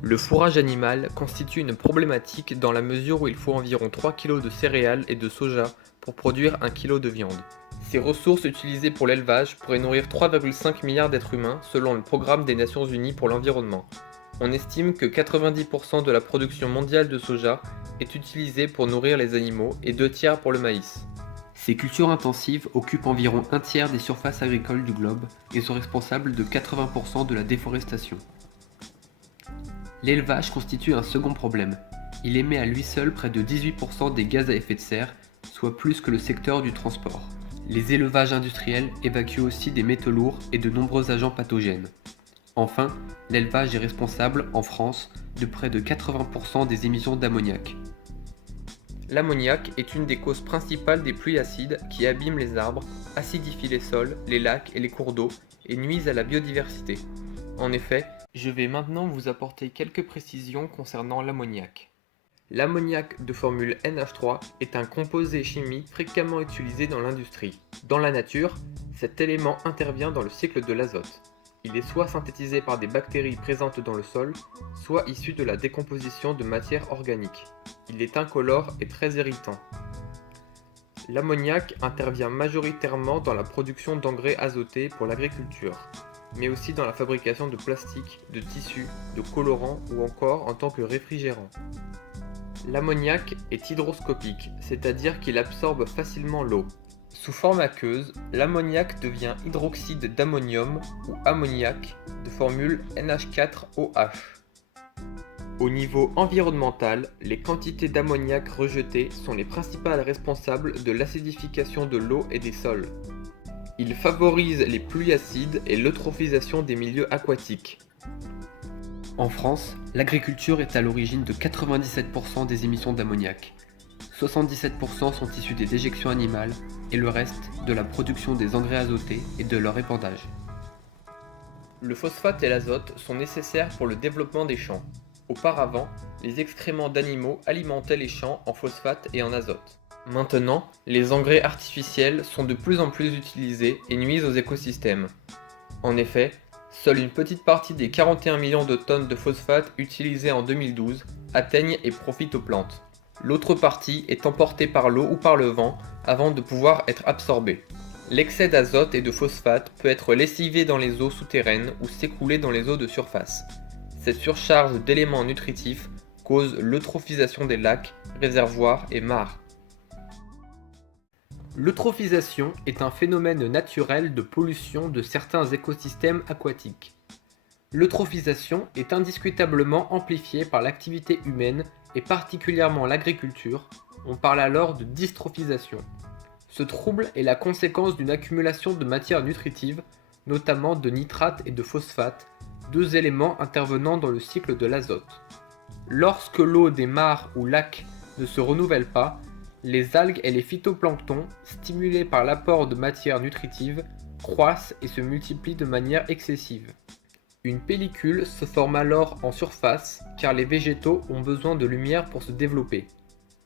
Le fourrage animal constitue une problématique dans la mesure où il faut environ 3 kg de céréales et de soja pour produire 1 kg de viande. Ces ressources utilisées pour l'élevage pourraient nourrir 3,5 milliards d'êtres humains selon le Programme des Nations Unies pour l'environnement. On estime que 90% de la production mondiale de soja est utilisée pour nourrir les animaux et 2 tiers pour le maïs. Ces cultures intensives occupent environ un tiers des surfaces agricoles du globe et sont responsables de 80% de la déforestation. L'élevage constitue un second problème. Il émet à lui seul près de 18% des gaz à effet de serre, soit plus que le secteur du transport. Les élevages industriels évacuent aussi des métaux lourds et de nombreux agents pathogènes. Enfin, l'élevage est responsable, en France, de près de 80% des émissions d'ammoniac. L'ammoniac est une des causes principales des pluies acides qui abîment les arbres, acidifient les sols, les lacs et les cours d'eau et nuisent à la biodiversité. En effet, je vais maintenant vous apporter quelques précisions concernant l'ammoniac. L'ammoniac de formule NH3 est un composé chimique fréquemment utilisé dans l'industrie. Dans la nature, cet élément intervient dans le cycle de l'azote. Il est soit synthétisé par des bactéries présentes dans le sol, soit issu de la décomposition de matières organiques. Il est incolore et très irritant. L'ammoniac intervient majoritairement dans la production d'engrais azotés pour l'agriculture, mais aussi dans la fabrication de plastique, de tissus, de colorants ou encore en tant que réfrigérant. L'ammoniac est hygroscopique, c'est-à-dire qu'il absorbe facilement l'eau. Sous forme aqueuse, l'ammoniac devient hydroxyde d'ammonium ou ammoniac de formule NH4OH. Au niveau environnemental, les quantités d'ammoniac rejetées sont les principales responsables de l'acidification de l'eau et des sols. Il favorise les pluies acides et l'eutrophisation des milieux aquatiques. En France, l'agriculture est à l'origine de 97% des émissions d'ammoniac. 77% sont issus des déjections animales et le reste de la production des engrais azotés et de leur épandage. Le phosphate et l'azote sont nécessaires pour le développement des champs. Auparavant, les excréments d'animaux alimentaient les champs en phosphate et en azote. Maintenant, les engrais artificiels sont de plus en plus utilisés et nuisent aux écosystèmes. En effet, seule une petite partie des 41 millions de tonnes de phosphate utilisées en 2012 atteignent et profitent aux plantes. L'autre partie est emportée par l'eau ou par le vent avant de pouvoir être absorbée. L'excès d'azote et de phosphate peut être lessivé dans les eaux souterraines ou s'écouler dans les eaux de surface. Cette surcharge d'éléments nutritifs cause l'eutrophisation des lacs, réservoirs et mares. L'eutrophisation est un phénomène naturel de pollution de certains écosystèmes aquatiques. L'eutrophisation est indiscutablement amplifiée par l'activité humaine et particulièrement l'agriculture. On parle alors de dystrophisation. Ce trouble est la conséquence d'une accumulation de matières nutritives, notamment de nitrates et de phosphates, deux éléments intervenant dans le cycle de l'azote. Lorsque l'eau des mares ou lacs ne se renouvelle pas, les algues et les phytoplanctons, stimulés par l'apport de matières nutritives, croissent et se multiplient de manière excessive. Une pellicule se forme alors en surface car les végétaux ont besoin de lumière pour se développer.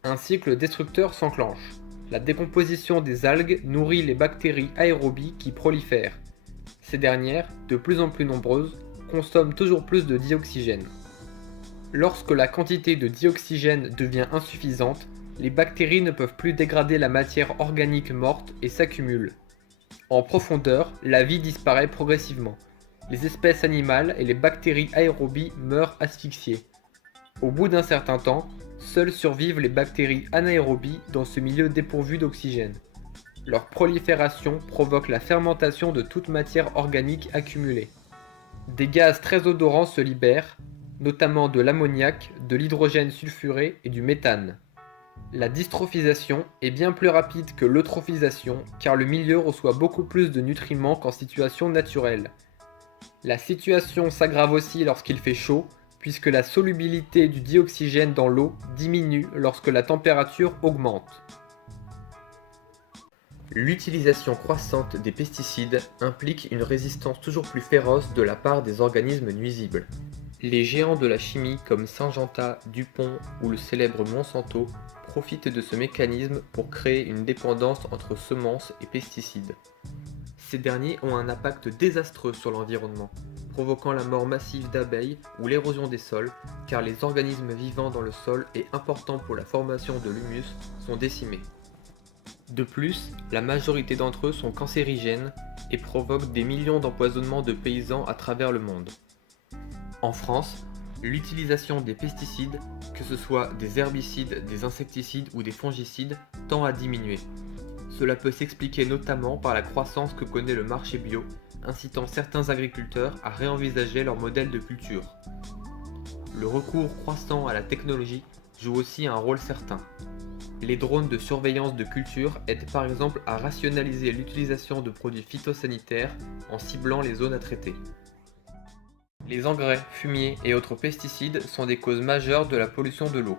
Un cycle destructeur s'enclenche. La décomposition des algues nourrit les bactéries aérobies qui prolifèrent. Ces dernières, de plus en plus nombreuses, consomment toujours plus de dioxygène. Lorsque la quantité de dioxygène devient insuffisante, les bactéries ne peuvent plus dégrader la matière organique morte et s'accumulent. En profondeur, la vie disparaît progressivement. Les espèces animales et les bactéries aérobies meurent asphyxiées. Au bout d'un certain temps, seules survivent les bactéries anaérobies dans ce milieu dépourvu d'oxygène. Leur prolifération provoque la fermentation de toute matière organique accumulée. Des gaz très odorants se libèrent, notamment de l'ammoniac, de l'hydrogène sulfuré et du méthane. La dystrophisation est bien plus rapide que l'eutrophisation car le milieu reçoit beaucoup plus de nutriments qu'en situation naturelle. La situation s'aggrave aussi lorsqu'il fait chaud, puisque la solubilité du dioxygène dans l'eau diminue lorsque la température augmente. L'utilisation croissante des pesticides implique une résistance toujours plus féroce de la part des organismes nuisibles. Les géants de la chimie comme Syngenta, DuPont ou le célèbre Monsanto profitent de ce mécanisme pour créer une dépendance entre semences et pesticides. Ces derniers ont un impact désastreux sur l'environnement. provoquant la mort massive d'abeilles ou l'érosion des sols, car les organismes vivants dans le sol et importants pour la formation de l'humus sont décimés. De plus, la majorité d'entre eux sont cancérigènes et provoquent des millions d'empoisonnements de paysans à travers le monde. En France, l'utilisation des pesticides, que ce soit des herbicides, des insecticides ou des fongicides, tend à diminuer. Cela peut s'expliquer notamment par la croissance que connaît le marché bio, incitant certains agriculteurs à réenvisager leur modèle de culture. Le recours croissant à la technologie joue aussi un rôle certain. Les drones de surveillance de culture aident par exemple à rationaliser l'utilisation de produits phytosanitaires en ciblant les zones à traiter. Les engrais, fumiers et autres pesticides sont des causes majeures de la pollution de l'eau.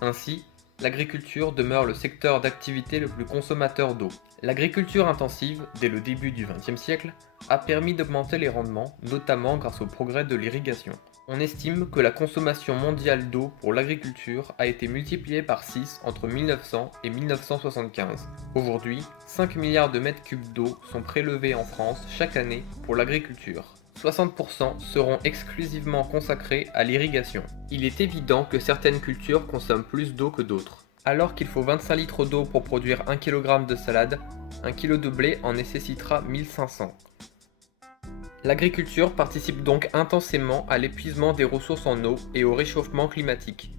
Ainsi, l'agriculture demeure le secteur d'activité le plus consommateur d'eau. L'agriculture intensive, dès le début du XXe siècle, a permis d'augmenter les rendements, notamment grâce au progrès de l'irrigation. On estime que la consommation mondiale d'eau pour l'agriculture a été multipliée par 6 entre 1900 et 1975. Aujourd'hui, 5 milliards de mètres cubes d'eau sont prélevés en France chaque année pour l'agriculture. 60% seront exclusivement consacrés à l'irrigation. Il est évident que certaines cultures consomment plus d'eau que d'autres. Alors qu'il faut 25 litres d'eau pour produire 1 kg de salade, 1 kg de blé en nécessitera 1500. L'agriculture participe donc intensément à l'épuisement des ressources en eau et au réchauffement climatique.